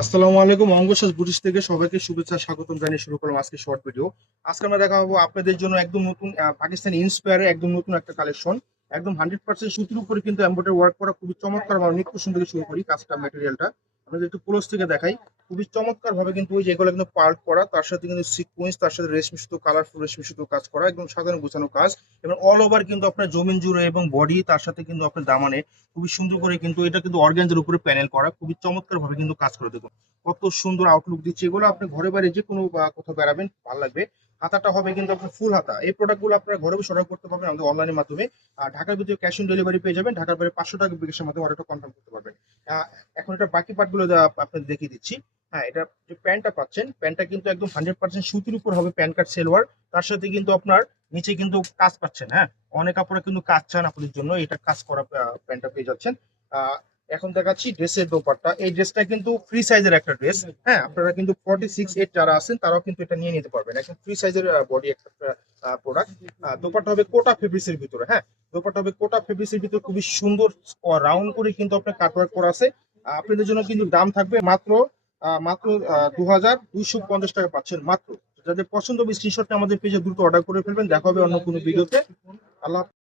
আসসালামু আলাইকুম। অঙ্গসাজ বুটিক থেকে সবাইকে শুভেচ্ছা স্বাগতম জানিয়ে শুরু করলাম আজকে শর্ট ভিডিও। আজকে আমরা দেখাবো আপনাদের জন্য একদম নতুন পাকিস্তানি ইন্সপায়ারে একদম নতুন একটা কালেকশন। একদম 100% সুতির উপরে কিন্তু এমব্রয়ডারি ওয়ার্ক করা, খুবই চমৎকার ভাবে নিক কুশন থেকে শুরু করি কাজটা ম্যাটেরিয়ালটা আপনাদের একটু ক্লোজ থেকে দেখাই। খুবই চমৎকার ভাবে কিন্তু ওই যেগুলো কিন্তু পার্ট করা, তার সাথে কিন্তু সিকোয়েন্স, তার সাথে রেশমি সুতো, কালারফুল রেশমি সুতো কাজ করা, একদম সাধারণ গোছানো কাজ এবং অল ওভার কিন্তু আপনার জমিন জুড়ে এবং বডি তার সাথে কিন্তু আপনার দামানে খুবই সুন্দর করে কিন্তু এটা কিন্তু অর্গানজার উপরে প্যানেল করা, খুবই চমৎকার ভাবে কিন্তু কাজ করে। দেখুন কত সুন্দর আউটলুক দিচ্ছে। এগুলো আপনি ঘরে বাইরে যে কোনো কোথাও বেড়াবেন ভালো লাগবে। হাতাটা হবে কিন্তু আপনার ফুল হাতা। এই প্রোডাক্টগুলো আপনার ঘরে বসে অর্ডার করতে পারবেন আমাদের অনলাইনের মাধ্যমে। ঢাকার ভিতরে ক্যাশ অন ডেলিভারি পেয়ে যাবেন। ঢাকার বাইরে 500 টাকা বিকাশের মাধ্যমে অর্ডারটা কনফার্ম করতে পারবেন। এখন এটা বাকি পার্টগুলো আপনাদের দেখিয়ে দিচ্ছি। হ্যাঁ, এটা যে প্যান্টটা পাচ্ছেন, প্যান্টটা কিন্তু একদম 100% সুতির উপর হবে, প্যান্ট কাট সেলোয়ার। তার সাথে কিন্তু আপনার নিচে কিন্তু কাজ পাচ্ছেন। হ্যাঁ, অনেক কাপড়ে কিন্তু কাজ চান আপনাদের জন্য, এটা কাজ করা প্যান্টটা পেয়ে যাচ্ছেন। এখন দেখাচ্ছি ড্রেসের দোপাট্টা। এই ড্রেসটা কিন্তু ফ্রি সাইজের একটা ড্রেস। হ্যাঁ, আপনারা কিন্তু 46 8 যারা আছেন তারাও কিন্তু এটা নিয়ে নিতে পারবেন। একদম ফ্রি সাইজের বডি একটা প্রোডাক্ট। দোপাট্টা হবে কোটা ফেব্রিক্সের ভিতরে। হ্যাঁ, দোপাট্টা হবে কোটা ফেব্রিক্সের ভিতরে, খুবই সুন্দর রাউন্ড করে কিন্তু আপনার কাটওয়ার্ক করা আছে। আপনাদের জন্য কিন্তু দাম থাকবে মাত্র মাত্র 2250 টাকা পাচ্ছেন মাত্র। যাদের পছন্দ হবে স্ক্রিনশটটা আমাদের পেজে দ্রুত অর্ডার করে ফেলবেন। দেখা হবে অন্য কোনো ভিডিওতে। আল্লাহ